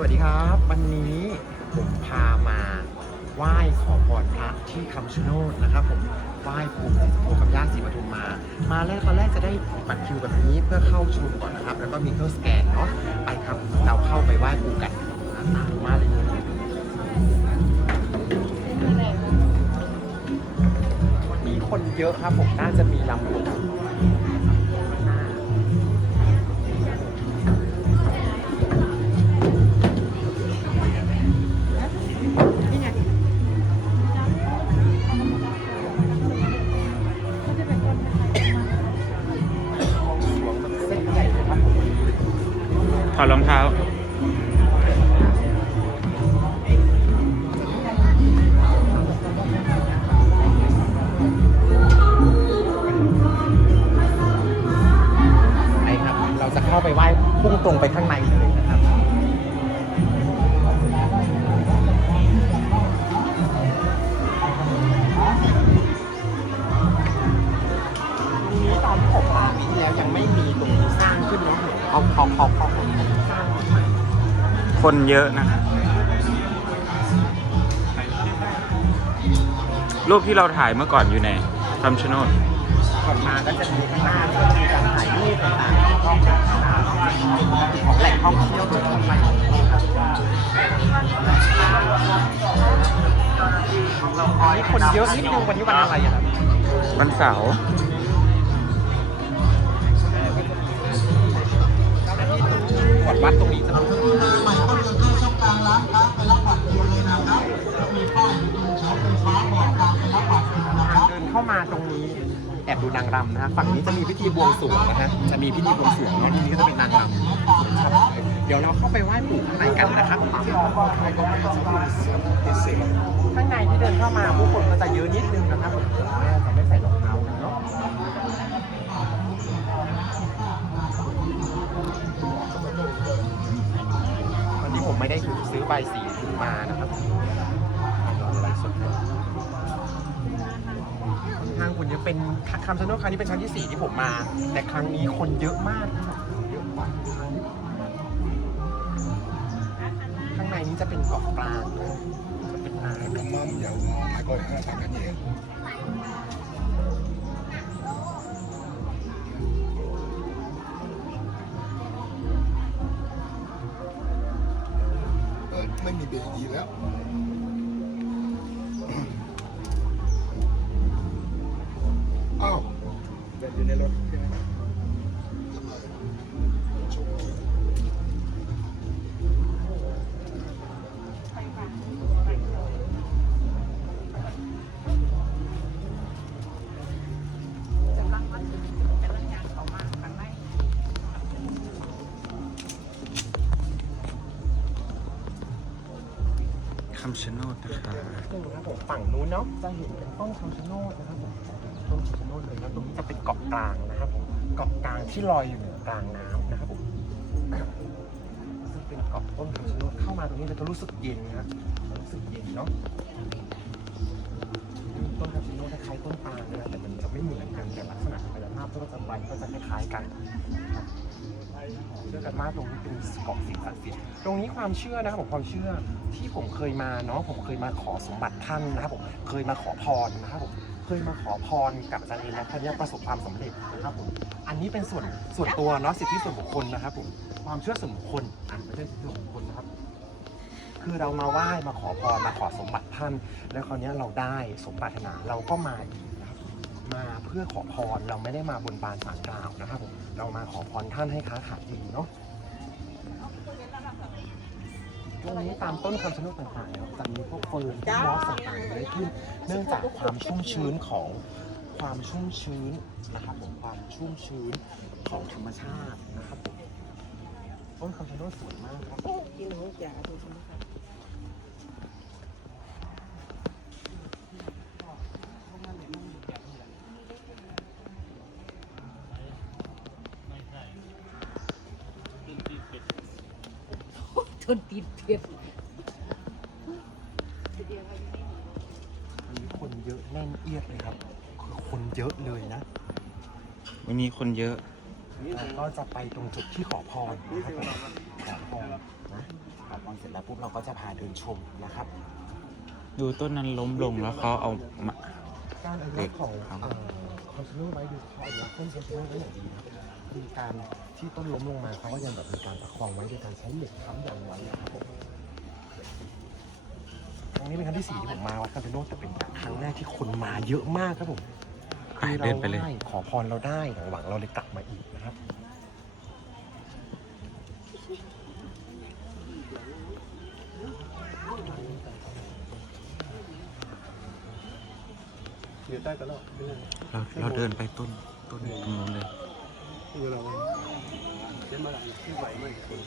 วัสดีครับ วันนี้ผมพามาไหว้ขอพรพระที่คำชะโนดนะครับ ผมไหว้ปู่ศรีสุโธกับย่าศรีปทุมมา มาแรกตอนแรกจะได้บัตรคิวแบบนี้เพื่อเข้าชมก่อนนะครับ แล้วก็มีเครื่องสแกนเนาะไปครับเราเข้าไปไหว้ปู่กันตามมาเลยวันนี้คนเยอะครับผมน่าจะมีลำบุญ อดรองเท้า ไปครับ เราจะเข้าไปไหว้พุ่งตรงไปข้างในเลยนะครับนี้ตอนที่ผมมาปีที่แล้วยังไม่มีตรงนี้สร้างขึ้นเนาะเขาเขาเขา คนเยอะนะ รูปที่เราถ่ายเมื่อก่อนอยู่ไหนคำชะโนดก่อนมาก็จะมีข้างหน้าก็มีการถ่ายรูปต่างๆของแหล่งท่องเที่ยวที่ทำไมนี่คนเยอะนิดนึงวันนี้วันอะไรอะ ครับวันเสาร์ก่อนวัดตรงนี้จะมีเดินเข้ามาตรงนี้แอบดูนางรำนะฮะฝั่งนี้จะมีพิธีบวงสรวงนะฮะจะมีพิธีบวงสรวงเนาะที่นี้ก็จะเป็นนางรำเดี๋ยวเราเข้าไปไหว้ปู่ข้างในกันนะครับข้างในที่เดินเข้ามาผู้คนก็จะเยอะนิดนึงนะครับแม่ไม่ใส่รองเท้าเนาะวันนี้ผมไม่ได้ ซื้อใบสีมานะครับใบสดทางคุณจะเป็นคำชะโนดครั้งนี้เป็นครั้งที่สี่ที่ผมมา แต่ครั้งนี้คนเยอะมากเยอะกว่าข้างในนี้จะเป็นเกาะกลางจะเป็นน้ำกระม่อเดี๋วมาก็ห้าสามกันเอง ไม่มีเบรกอีกแล้วอ้าวเบรกอยู่ในรถใช่ไหมำชะโนดนะครับนี่นะครับผมฝั่งนู้นเนาะจะเห็นเป็นต้นคำชะโนดนะครับผมต้นคำชะโนดเลยแล้วตรงนี้จะเป็นเกาะกลางนะครับผมเกาะกลางที่ลอยอยู่กลางน้ำนะครับผมซึ่งเป็นเกาะต้นคำชะโนดเข้ามาตรงนี้เราจะรู้สึกเย็นนะครับรู้สึกเย็นเนาะ ณะกายภาพต้นประจำวันก็จะคล้ายๆกันครับเชื่อกันมากตรงนี้เป็นเกาะสีศักดิ์สิทธิ์ตรงนี้ความเชื่อนะครับผมความเชื่อที่ผมเคยมาเนาะผมเคยมาขอสมบัติท่านนะครับผมเคยมาขอพรนะครับผมเคยมาขอพรกับอาจารย์เองนะท่านเนี่ยประสบความสำเร็จนะครับผมอันนี้เป็นส่วนส่วนตัวเนาะสิทธิส่วนบุคคลนะครับผมความเชื่อส่วนบุคคลอะไม่ใช่สิทธิส่วนบุคคลนะครับคือเรามาไหว้มาขอพรมาขอสมบัติท่าน แล้วคราวนี้เราได้สมปรารถนาเราก็มาอีก มาเพื่อขอพรเราไม่ได้มาบนบานสารกล่าวนะครับผมเรามาขอพรท่านให้ค้าขายดีเนาะตรงนี้ตามต้นคำชะโนดต่างๆเนี่ยจะมีพวกเฟิร์นที่มอสต่างๆเลยขึ้น เนื่องจากความชุ่มชื้นของความชุ่มชื้นนะครับผมความชุ่มชื้นของธรรมชาตินะครับผมต้นคำชะโนดสวยมากครับกินหนูอย่าดูชมคะท นติดเพียบวันนี้คนเยอะแน่นเอียดเลยครับคือคนเยอะเลยนะวันนี้คนเยอะแล้วก็จะไปตรงจุดที่ขอพรนะครับผมขอพรนะขอพรเสร็จแล้วปุ๊บเราก็จะพาเดินชมนะครับ ดูต้นนั้นล้มลงแล้วเขาเอามาการอนุรักษ์ของคอนซูเมอร์ไว้ดูเขาอนุรักษ์ต้นคอนซูเมอร์ไว้อย่างดีครับ มีการที่ต้นล้มลงมาเขาก็ยังแบบมีการประคองไว้โดยการใช้เหล็กค้ำยันไว้นะครับผมครั้งนี้เป็นครั้งที่สี่ที่ผมมาวัดคำชะโนดแต่เป็นครั้งแรกที่คนมาเยอะมากครับผมไปเดินไปเลยคือราหว้ขอพรเราได้หวังๆเราเลยกลับมาอีกนะครับอยู่ใต้ตลอดไม่ใช่เราเราเดินไปต้นต้นตรงนู้นเลย คือเราเช่นมาหลังที่ไหวมากคน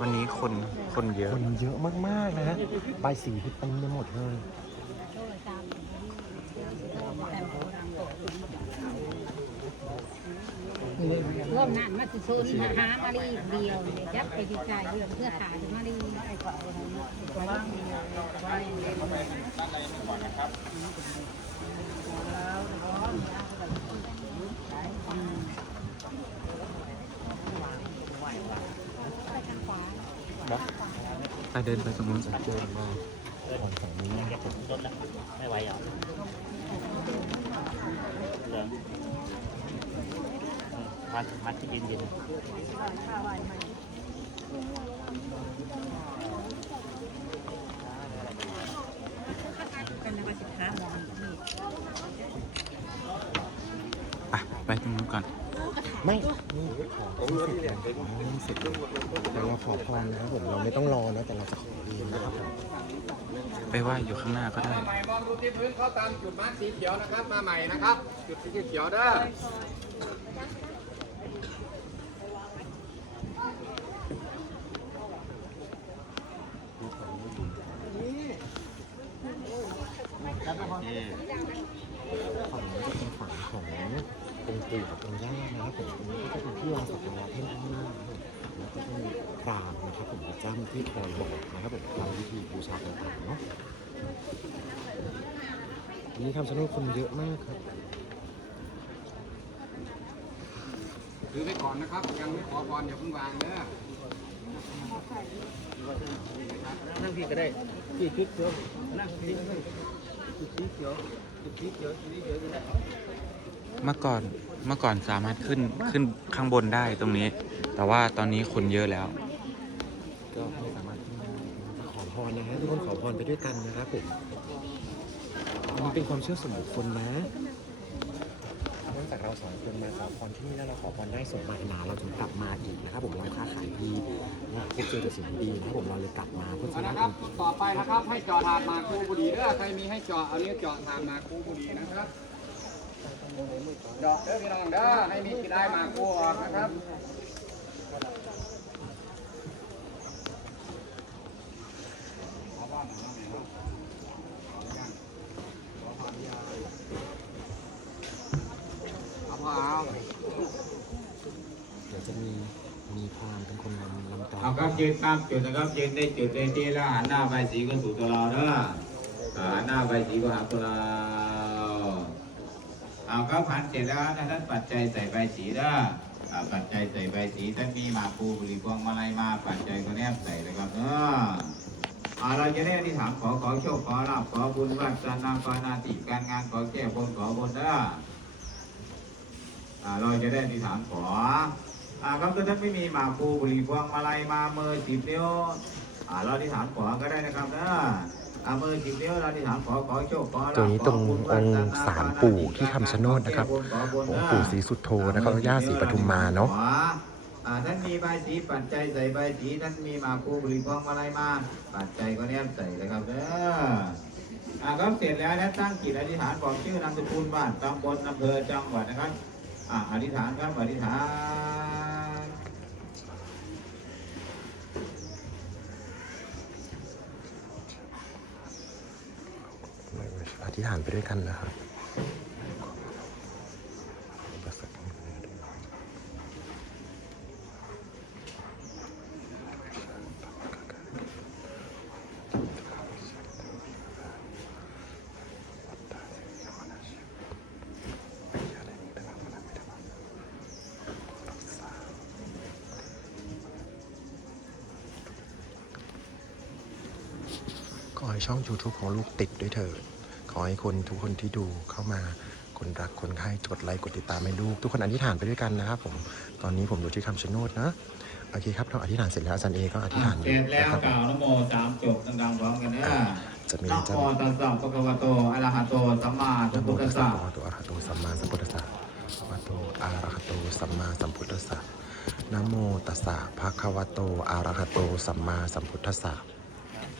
วันนี้คนคนเยอะ คนเยอะมากๆนะฮะใบายสีคือเต็มไปหมดเลยรอบนั้นมาสิโซนหามารีเดียวเลยยับไปดีใจเรื่องเพื่อขายมารีไปทางขวา ไปเดินไปตรงนู้นเดินมาก่อนฝั่งนี้นะครับผมไม่ไหวเหรอเหรอพัดพัดที่เย็นเย็นนวัตสินค้ามองนี่ ไปไปตรงนู้นก่อน ไม่นี่ของที่เสร็จแล้วของที่เสร็จแล้วเดี๋ยวเราขอพรนะครับผมเราไม่ต้องรอนะแต่เราจะขอเองนะครับผม ไปไหว้อยู่ข้างหน้าก็ได้ใหม่มองดูที่พื้นเข้าตามจุดมาร์คสีเขียวนะครับ มาใหม่นะครับ จุดสีเขียวเด้อฝั่งนี้จะเป็นฝั่งขององค์ปู่กับองค์ย่านะครับผมตรงนี้ก็จะเป็นที่วางสักการะท่านที่นี่นะครับแล้วก็จะมีพราหมณ์นะครับผมเป็นเจ้าหน้าที่คอยบอกนะครับผมทำวิธีบูชาต่างๆเนาะ วันนี้คำชะโนดคนเยอะมากครับ ถือไว้ก่อนนะครับ ยังไม่ขอพรอย่าเพิ่งวางเด้อนั่งพี่ก็ได้พี่ชุดเขียวนั่งพี่ก็ได้ชุดสีเขียวชุดสีเขียวชุดสีเขียวก็ได้เมื่อก่อนเมื่อก่อนสามารถขึ้นขึ้นข้างบนได้ตรงนี้ แต่ว่าตอนนี้คนเยอะแล้ว พรนะฮะทุกคนขอพรไปด้วยกันนะครับผมอันนี้เป็นความเชื่อส่วนบุคคลนะเนื่องจากเราสองคนมาขอพรที่นี่แล้วเราขอพรได้สมปรารถนาเราถึงกลับมาอีกนะครับผมเราค้าขายดีนะพบเจอแต่สิ่งดีนะครับผมเราเลยกลับมาเพื่อจะนะได้ครับต่อไปนะครับให้เจาะถาดหมากคู่บุรีเด้อใครมีให้เจาะเอาเนี้ยเจาะถาดหมากคู่บุรีนะครับเจาะเด้อพี่น้องเด้อให้มีกี่ได้หมากคูออกนะครับ เอาพอเอา เดี๋ยวจะมีมีพราหมณ์เป็นคนนำลำกลอง เอาครับ ยืนตามจุดนะครับยืนได้จุดได้ที่แล้วหันหน้าไปสีก็สู่ตัวเราเด้ออ่าหันหน้าไปสีก็หาตัวเราเอาครับหันเสร็จแล้วนะท่านปัจจัยใส่ใบสีเด้อปัจจัยใส่ใบสีท่านมีหมากภูบุหรี่พวงมาลัยมาปัจจัยก็แนบใส่เลยครับเด้ออเราจะได้อธิษฐานขอขอโชคขอลาภขอบุญวัฒนาปานาติการงานขอแก้บนขอบนเด้อเราจะได้อธิษฐานขอ ครับถ้าท่านไม่มีหมากภูบุหรี่พวงมาลัยมามือสิบนิ้วอ่าเราที่ฐานขอก็ได้นะครับนะอ่ามือสิบนิ้วเราที่ฐานขอขอโชคขอลาภตัวนี้ตรงขบุญองค์วฒนศาลปู่ที่คำชะโนดนะครับขอญองค์ปู่ศรีสุโธนะครับย่าศรีปทุมมาเนาะอ่าท่านมีใบสีปัจจัยใส่ใบสีท่านมีหมากภูบุหรี่พวงมาลัยมา ปัจจัยก็แนบใส่นะครับเด้ออ่าครับเสร็จแล้วนะตั้งจิตอธิษฐานบอกชื่อนามสกุลบ้านตำบลอำเภอจังหวัดนะครับอ่าอธิษฐานครับอธิษฐาน ธิษฐานไปด้วยกันนะครับขอให้ช่อง YouTube ของลูกติดด้วยเถอะ ขอให้คนทุกคนที่ดูเข้ามาคนรักคนใคร่กดไลค์กดติดตามให้ลูก ทุกคนอธิษฐานไปด้วยกันนะครับผมตอนนี้ผมอยู่ที่คำชะโนดนะโอเคครับเราอธิษฐานเสร็จแล้วอาจารย์เอก็อธิษฐานอเสยู่ร็จแล้วนะครับกล่าวนโมสามจบดังๆพร้อมกันนะจะมีนะอาจารโมย์ตัสสะภะคะวะโตอะระหะโตสัมมาสันะมโมพุทตัธัสสสะสะภะคะวะโตอะระหะโตสัมมาสัมพุทธัสสะวะโตอะระหะโตสัมมาสัมพุทธัสสะนะโมตัสสะภะคะวะโตอะระหะโตสัมมาสัมพุทธัสสะ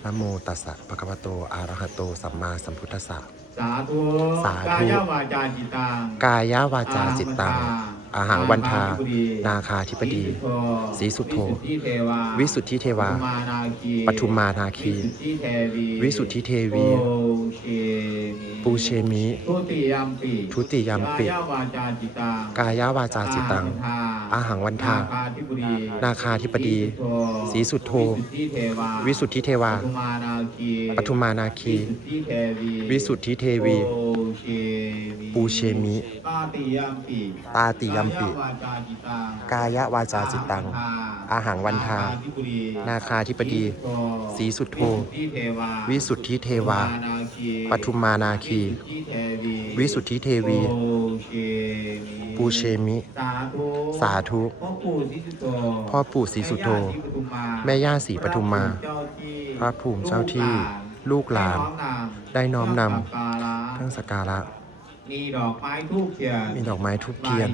นะโมตัสสะภะคะวะโตอะระหะโตสัมมาสัมพุทธัสสะ สาธุสาธุ กายวาจาจิตังกายาวาจาจิตตังอาหังวันทา นาคาธิปดีสีสุทโธวิสุทธิเทวาวิสุทธิเทวา ปทุมมานาคีปทุมมานาคีวิสุทธิเทวีวิสุทธิเทวี ปูเชมิปูเชมิทุติยัมปีทุติยัมปิ กายวาจาจิตังกายาวาจาจิตตัง อาหังวันทา นาคาธิปดีนาคาธิปดีสีสุทโธวิสุทธิเทวาวิสุทธิเทวา ปทุมมานาคีปทุมมานาคีวิสุทธิเทวีวิสุทธิเทวี ปูเชมิปูเชมิตาติยัมปีตาติยัมปิ กายาวาจาจิตังกายาวาจาจิตัง อาหังวันทา นาคาธิปดี สีสุทโธวิสุทธิเทวา ปทุมมานาคี วิสุทธิเทวี ปูเชมิ สาธุ พ่อปู่ศรีสุโธแม่ย่าศรีปทุมมา พระภูมิเจ้าที่ ลูกหลาน ได้น้อมนำเครื่องสักการะ มีดอกไม้ทูบเทียนมีดอกไม้ทูบเทียน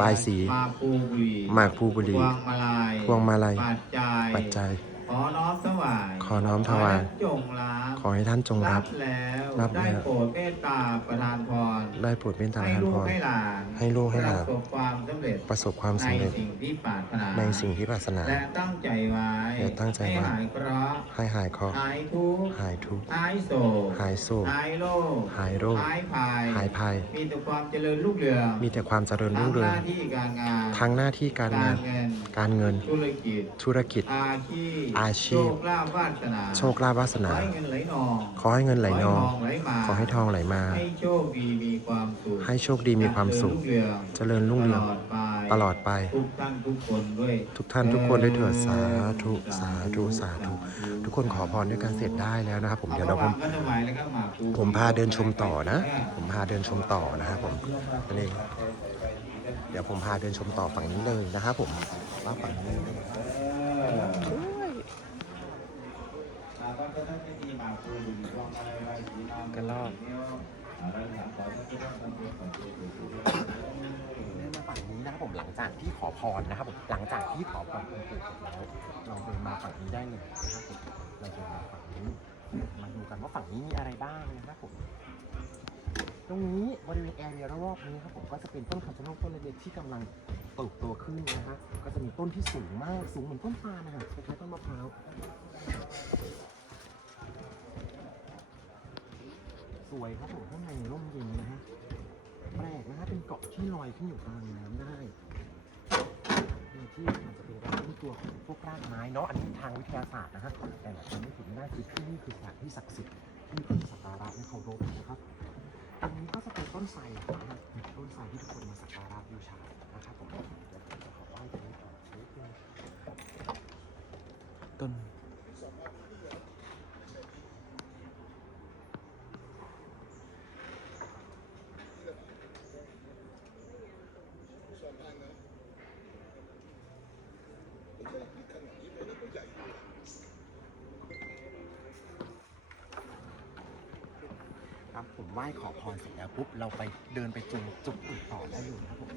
บายสีหมากภูบุหรีหมากพลูบุหรี่พวงมาลัยพวงมาลัยปัจจัย ปัจจัย ขอน้อมถวายขอน้อมถวายจงรับ ขอให้ท่านจงรับ แล้วรับได้แล้ว โปรดเมตตาประทานพร ได้โปรดเมตตาให้ทานลูพกร ให้หลานให้ลูกให้หลาน ประสบความสำเร็จ ประสบความในสำเร็จสิ่งที่ปรารถนา ในสิ่งที่ปรารถนา และตั้งใจไว้และตั้งใจไว้ ให้หายเคราะห์ให้หายเคราะห์หายทุกข์หายทุกข์ หายโศกหายโศกหายโรคหายโรค หายภัยหายภัย มีแต่ความเจริญรุ่งเรืองมีแต่ความเจริญรุ่งเรือง ทั้หน้าที่การงานทั้งหน้าที่การงานเงินการเงิน ธุรกิจ ธุรกิจ อาชีพอาชีพ โชคลาภวาสนาโชคลาภวาสนา ขอให้เงินไหลนองขอให้เงินไหลนองขอให้ทองไหลมาขอให้ทองไหลมา ให้โชคดีมีความสุขให้โชคดีมีความสุข เจริญรุ่งเรืองเจริญรุ่งเรืองตลอดไปตลอดไป ทุกท่านทุกคนด้วยทุกท่านทุกคนด้วยเถิดสาธุสาธุสาธุ ทุกคนขอพรด้วยกันเสร็จได้แล้วนะครับ ผมเดี๋ยวเราผมก็ถวายแล้วก็หมากพลูผมพาเดินชมต่อนะ ผมพาเดินชมต่อนะครับผมนี่เดี๋ยวผมพาเดินชมต่อฝั่งนี้เลยนะครับผมว่าฝั่งนี้ กันรอบเดินมาฝั่งนี้นะครับผมหลังจากที่ขอพรนะครับผมหลังจากที่ขอพรองค์ปู่เสร็จแล้ว เราเดินมาฝั่งนี้ได้เลยนะครับผมเราเดินมาฝั่งนี้ มาดูกันว่าฝั่งนี้มีอะไรบ้างนะครับผมตรงนี้บริเวณแอเรียรอบๆนี้ครับผมก็จะเป็นต้นคำชะโนดต้นเล็กๆที่กำลังเติบโตขึ้นนะฮะก็จะมีต้นที่สูงมากสูงเหมือนต้นปาล์มนะฮะคล้ายๆต้นมะพร้าว วยครับผมข้างในร่มเย็นนะฮะแปลกนะฮะเป็นเกาะที่ลอยขึ้นอยู่กลางน้ำได้ที่อาจจะเป็นการขึ้นตัวของพวกรากไม้เนาะอันนี้ทางวิทยาศาสตร์นะฮะแต่หลายคนไม่ถึงน่าคิดที่นี่คือสถานที่ศักดิ์สิทธิ์ที่คนสักการะและเคารพนะครับตรงนี้ก็จะเป็นต้นไทรนะฮะต้นไทรที่ทุกคนมาสักการะบูชานะครับผมเดี๋ยวผมจะขอไหว้ตรงนี้ก่อนนิดนึงต้น ไหว้ขอพรเสร็จแล้วปุ๊บเราไปเดินไปจุดจุดอื่นต่อได้เลยนะครับผม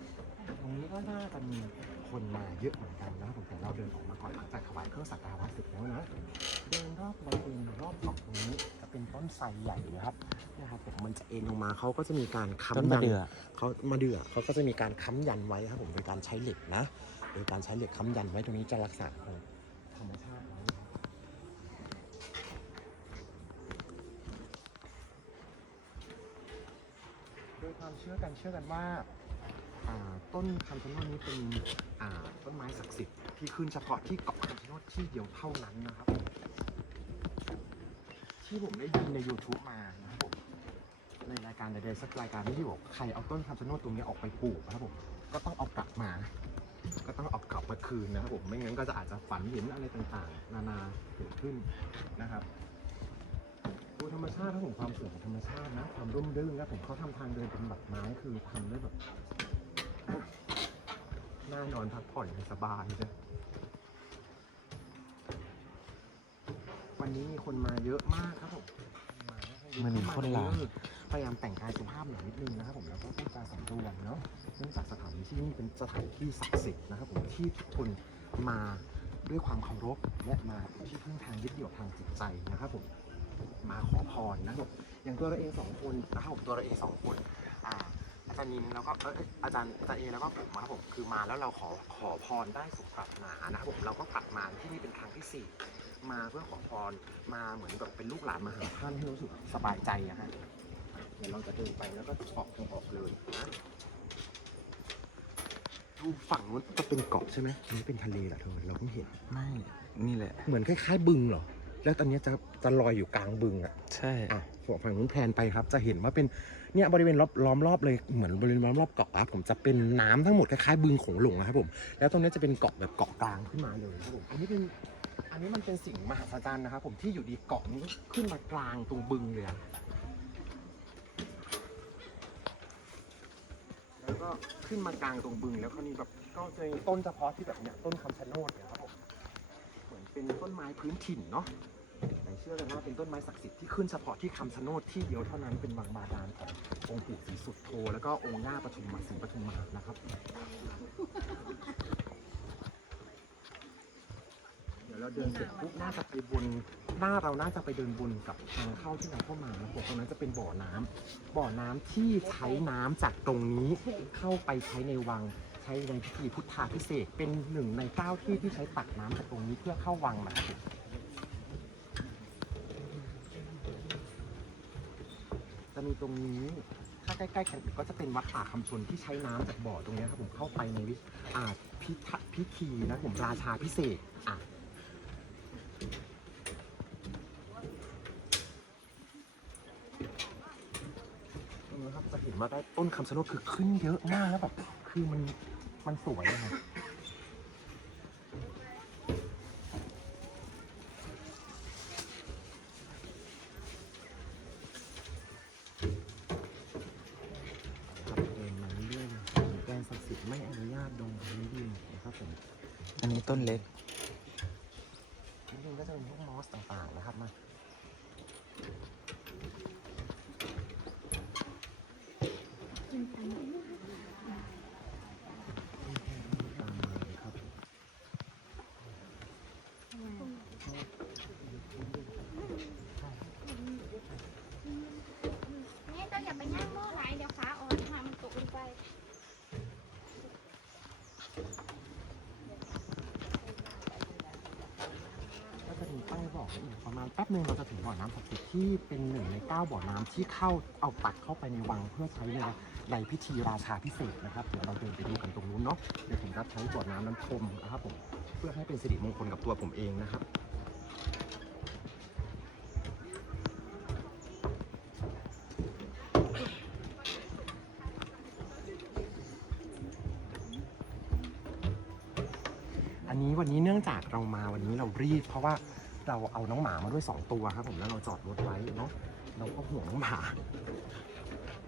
ตรงนี้ก็น่าจะมีคนมาเยอะเหมือนกันนะครับผมแต่เราเดินออกมาก่อนหลังจากถวายเครื่องสักการะเสร็จแล้วนะเดินรอบบริเวณรอบเกาะตรงนี้จะเป็นต้นไทรใหญ่เลยครับนะครับผมมันจะเอ็นลงมาเขาก็จะมีการค้ำต้นมะเดื่อเขามาเดือเขาก็จะมีการค้ำยันไว้ครับผมโดยการใช้เหล็กนะ โดยการใช้เหล็กค้ำยันไว้ตรงนี้จะรักษาของธรรมชาติไว้นะครับ โดย ความเชื่อกันเชื่อกันว่าอ่าต้นคำชะโนดนี้เป็นอ่าต้นไม้ศักดิ์สิทธิ์ที่ขึ้นเฉพาะที่เกาะคำชะโนดที่เดียวเท่านั้นนะครับ ที่ผมได้ยินใน YouTube มานะครับผมในรายการใดๆสักรายการที่บอกใครเอาต้นคำชะโนดตรงนี้ออกไปปลูกนะครับผมก็ต้องเอากลับมา ก็ต้องเอากลับมาคืนนะครับผมไม่งั้นก็จะอาจจะฝันเห็นอะไรต่างๆ นานาเกิดขึ้นนะครับ ธรรมชาติถ้าผมความสวยของธรรมชาตินะความร่มรื่นนะผมเขาทำทางเดินเป็นแบบไม้คือทำได้แบบน่านอนพักผ่อนสบายเลยวันนี้มีคนมาเยอะมากครับผมมันมีคนหลายพยายามแต่งกายสุภาพหน่อยนิดนึงนะครับผมแล้วก็พูดจาสำรวมเนาะเนื่องจากสถานที่ที่นี่เป็นสถานที่ศักดิ์สิทธิ์นะครับผมที่ทุกคนมาด้วยความเคารพและมาที่พึ่งทางยึดเหี่ยวทางจิตใจนะครับผม มาขอพรนะครับอย่างตัวเราเองสองคนนะครับผมตัวเราเองสองคนอ่าอาจารย์นินแล้วก็เอยอาจารย์อาจารย์เอแล้วก็ผมนะครับผมคือมาแล้วเราขอขอพรได้สุขปรารถนานะครับผมเราก็กลับมาที่นี่เป็นครั้งที่สี่มาเพื่อขอพรมาเหมือนแบบเป็นลูกหลานมาหาท่านให้รู้สึกสบายใจอะฮะเดี๋ยวเราจะเดินไปแล้วก็ออกทางออกเลยนะดูฝั่งนู้นจะเป็นเกาะใช่ไหมอันนี้เป็นทะเลเหรอเธอเราเพิ่งเห็นไม่ นี่แหละ เหมือนคล้ายๆบึงเหรอ แล้วตอนนี้จะจะลอยอยู่กลางบึงอะใช่อะฝั่งนู้นแพลนไปครับ จะเห็นว่าเป็นเนี่ยบริเวณรอบล้อมรอบเลยเหมือนบริเวณล้อมรอบเกาะครับผมจะเป็นน้ำทั้งหมดคล้ายๆบึงโขงหลงนะครับผมแล้วตรงนี้จะเป็นเกาะแบบเกาะกลางขึ้นมาเลยครับผมอันนี้เป็นอันนี้มันเป็นสิ่งมหัศจรรย์นะครับผมที่อยู่ดีเกาะนี้ขึ้นมากลางตรงบึงเลยอะแล้วก็ขึ้นมากลางตรงบึงแล้วคราวนี้แบบก็จะมีต้นเฉพาะที่แบบเนี้ยต้นคำชะโนดเนี่ยครับผม เป็นต้นไม้พื้นถิ่นเนาะแต่เชื่อกันว่าเป็นต้นไม้ศักดิ์สิทธิ์ที่ขึ้นเฉพาะที่คำชะโนดที่เดียวเท่านั้นเป็นวังบาดาลขององค์ปู่ศรีสุดโทแล้วก็องค์ย่าปทุมมาศรีปทุมมานะครับ เดี๋ยวเราเดินเสร็จปุ๊บน่าจะไปบนหน้าเราน่าจะไปเดินบนกับทางเข้าที่เราเข้ามานะครับตรงนั้นจะเป็นบ่อน้ำบ่อน้ำที่ใช้น้ำจากตรงนี้เข้าไปใช้ในวัง ช้ในพิธีพุทธาพิเศษเป็นหนึ่งในเก้าที่ที่ใช้ตักน้ำจากตรงนี้เพื่อเข้าวังนะครับจะมีตรงนี้ถ้าใกล้ๆกันก็จะเป็นวัดป่าคำชนที่ใช้น้ำจากบ่อตรงนี้ครับผมเข้าไปในวิอ่าพิธพิธีนะผมราชาพิเศษอะตรงนี้ครับจะเห็นว่าได้ต้นคำชะโนดคือขึ้นเยอะมากแล้วแบบคือมัน มันสวยอะครับ ครับเดินมาเรื่อยๆแกนศักดิ์สิทธิ์ไม่อนุญาตลงพื้นดินนะครับผม อันนี้ต้นเล็ก นิดนึงก็จะเป็นพวกมอสต่างๆนะครับมาตามมาเลยครับ นี่ต้องอย่าไปย่างโม่ไหลเดี๋ยวขาอ่อนค่ะมันตกลงไป ก็จะมีป้ายบอกอีกประมาณแป๊บ หนึงเราจะถึงบ่อน้ำศักดิ์สิทธิ์ที่เป็นหนึ่งในเก้าบ่อน้ำที่เข้าเอาตักเข้าไปในวังเพื่อใช้ในในพิธีราชาพิเศษนะครับเดี๋ยวเราเดินไปดูกันตรงนู้นเนาะเดี๋ยวผมจะใช้บ่อน้ำนั้นพรมนะครับผมเพื่อให้เป็นสิริมงคลกับตัวผมเองนะครับอันนี้วันนี้เนื่องจากเรามาวันนี้เรารีบ เพราะว่า เราเอาน้องหมามาด้วย 2 ตัวครับผมแล้วเราจอดรถไว้เนาะเราก็ห่วงน้องหมาน่า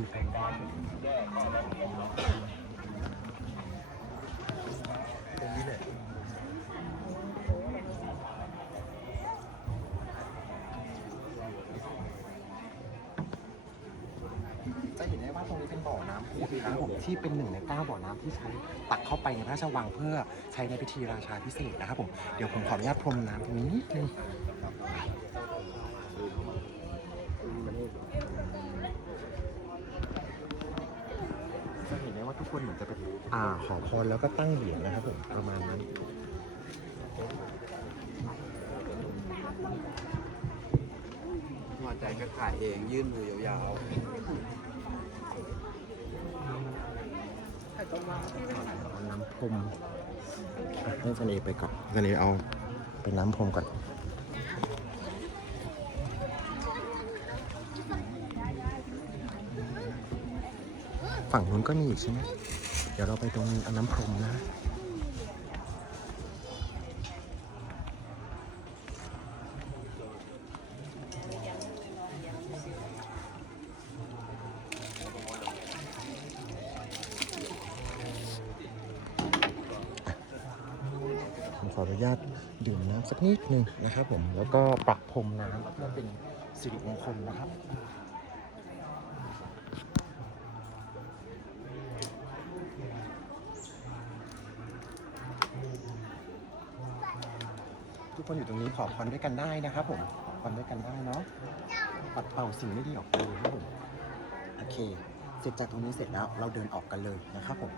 ูแพงได้ตรงนี้แหละจะเห็นได้ว่าตรงนี้เป็นบ่อน้ำพุนะคบผมที่เป็นหนึ่งในเก้าบ่อน้ำที่ใช้ตักเข้าไปในพระราชวังเพื่อใช้ในพิธีราชาพิเศษนะครับผมเดี๋ยวผมขออนุญาตพรมน้ำตรงนี้นิดนึง คนเหมือนจะเป็นอ่าขอพรแล้วก็ตั้งเหรียญนะครับผมประมาณนั้นพอใจก็ถ่ายเองยื่นมือยาวเอาน้ำพรมอะให้จันเอไปก่อนจันเอเอาเป็นน้ำพรมก่อน ฝั่งนู้นก็มีอีกใช่ไหมเดี๋ยวเราไปตรงเอาน้ำพรมนะผมขออนุญาตดื่มน้ำสักนิดหนึ่งนะครับผม แล้วก็ประพรมน้ำเพื่อเป็นสิริมงคลนะครับ คนอยู่ตรงนี้ขอพรด้วยกันได้นะครับผมขอพรด้วยกันได้เนาะปัดเป่าสิ่งไม่ดีออกไปครับผมโอเค เสร็จจากตรงนี้เสร็จแล้วเราเดินออกกันเลยนะครับผม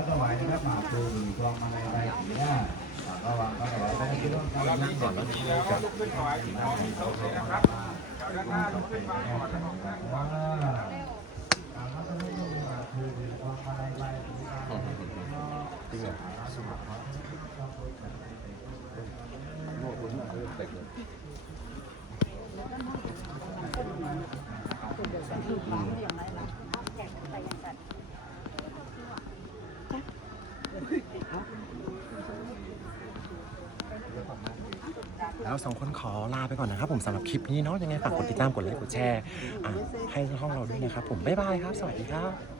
เอาก็วางก็ถวายนะครับหมากคือมีกองมาในใบสีหน้าก็วางก็ถวายได้ที่ร่วมกันนั่งก่อนแล้วมีกับนะครับด้านหน้ายกขึ้นมาก่อนนะครับจริงเหรอสุดโน่คุณมาเริ่มเต็มเลยแแล้วสองคนขอลาไปก่อนนะครับ ผมสำหรับคลิปนี้เนาะยังไงฝากกดติดตามกดไลค์กดแชร์ให้ช่องเราด้วยนะครับ ผมบ๊ายบายครับ สวัสดีครับ